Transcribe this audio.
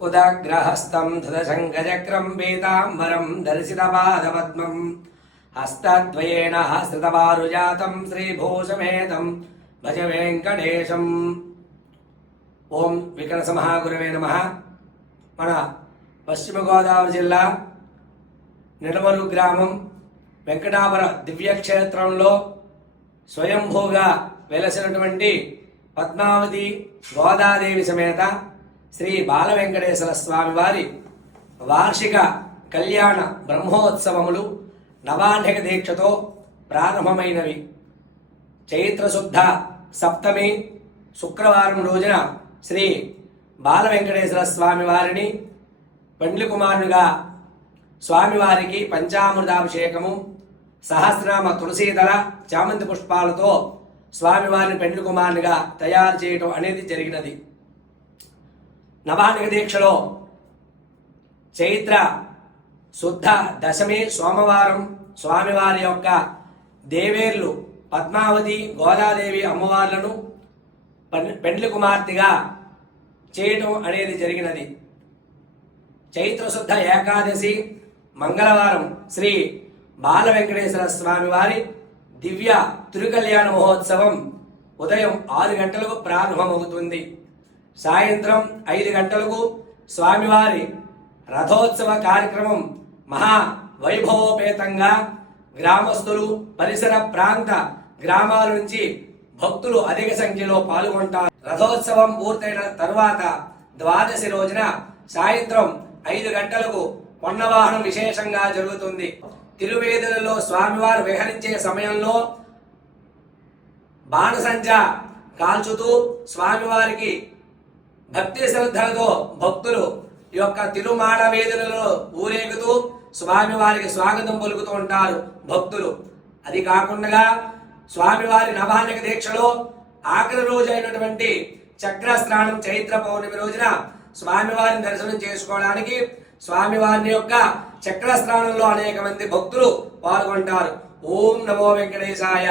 ఉదగ్రహస్థం వేతాంబరం పీతాంబరం దర్శితపాదపద్మం. హస్తద్వయేన హస్తవారుజాతం శ్రీభూషమేతం భజ వెంకటేశం. ఓం వికనస మహాగురవే నమ. మన పశ్చిమ గోదావరి జిల్లా నిడమరు గ్రామం వెంకటాపుర దివ్యక్షేత్రంలో స్వయంభూగా వెలసినటువంటి పద్మావతి గోదాదేవి సమేత శ్రీ బాల వెంకటేశ్వర స్వామి వారి వార్షిక కళ్యాణ బ్రహ్మోత్సవములు నవాఢ్యక దీక్షతో ప్రారంభమైనవి. చైత్రశుద్ధ సప్తమి శుక్రవారం రోజున శ్రీ బాల వెంకటేశ్వర స్వామి వారిని పండ్లి కుమారునిగా స్వామివారికి పంచామృతాభిషేకము సహస్రనామ తులసీదళ చామంతి పుష్పాలతో స్వామివారిని పెండ్లి కుమారునిగా తయారు చేయటం అనేది జరిగినది. నవానిక దీక్షలో చైత్ర శుద్ధ దశమి సోమవారం స్వామివారి యొక్క దేవేర్లు పద్మావతి గోదాదేవి అమ్మవార్లను పెండ్లి కుమార్తెగా చేయటం అనేది జరిగినది. చైత్రశుద్ధ ఏకాదశి మంగళవారం శ్రీ బాల వెంకటేశ్వర స్వామివారి దివ్య తిరుకల్యాణ మహోత్సవం ఉదయం ఆరు గంటలకు ప్రారంభమవుతుంది. సాయంత్రం ఐదు గంటలకు స్వామివారి రథోత్సవ కార్యక్రమం మహా వైభవోపేతంగా గ్రామస్తులు పరిసర ప్రాంత గ్రామాల నుంచి భక్తులు అధిక సంఖ్యలో పాల్గొంటారు. రథోత్సవం పూర్తయిన తర్వాత ద్వాదశి రోజున సాయంత్రం ఐదు గంటలకు పొన్నవాహనం విశేషంగా జరుగుతుంది. తిరువేదులలో స్వామివారు విహరించే సమయంలో బాణసంచ కాల్చుతూ స్వామివారికి భక్తి శ్రద్ధలతో భక్తులు ఈ యొక్క తిరుమాడ వేదులలో ఊరేగుతూ స్వామివారికి స్వాగతం పలుకుతూ ఉంటారు భక్తులు. అది కాకుండా స్వామివారి నవానిక దీక్షలో ఆఖరి రోజు అయినటువంటి చక్ర స్నానం చైత్ర పౌర్ణమి రోజున స్వామివారిని దర్శనం చేసుకోవడానికి స్వామివారిని యొక్క చక్ర స్నానంలో అనేక మంది భక్తులు పాల్గొంటారు. ఓం నమో వెంకటేశాయ.